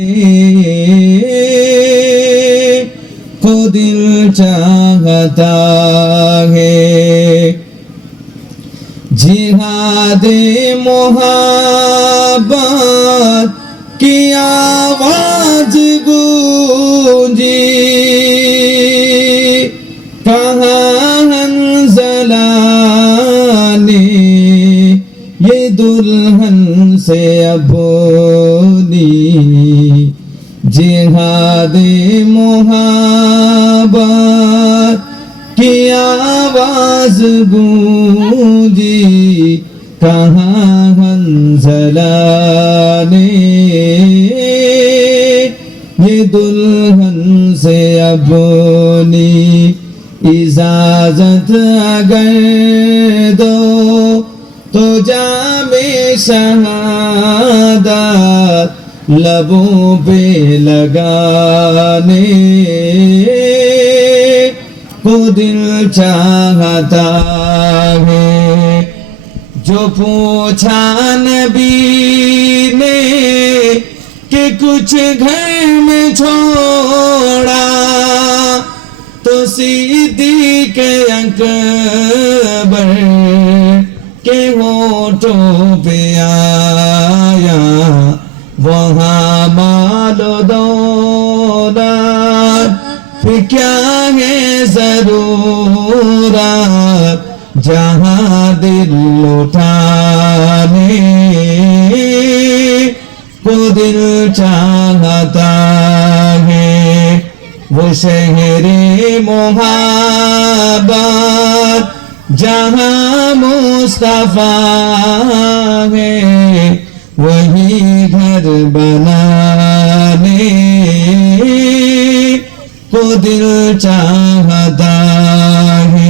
को दिल चाहता है जिहादे मोहब्बत की आवाज गूंजी कहाँ हंज़ला ने ये दुल्हन से अपनी जिहादे मोहब्बत की आवाज गूंजी कहाँ हंज़ला ने ये दुल्हन से अपनी इजाजत अगर दो तो जामे शहादत लबों पे लगाने को दिल चाहता है जो पूछा नबी ने कि कुछ घर में छोड़ा तो सिद्दीक़ अकबर के होठों पे आया वहाँ मालो दौलत फिर क्या है ज़रूरत जहाँ दिल उठाने को दिल चाहता है वो शहरे मोहब्बत जहाँ मुस्तफा है वही घर बनाने को दिल चाहता है।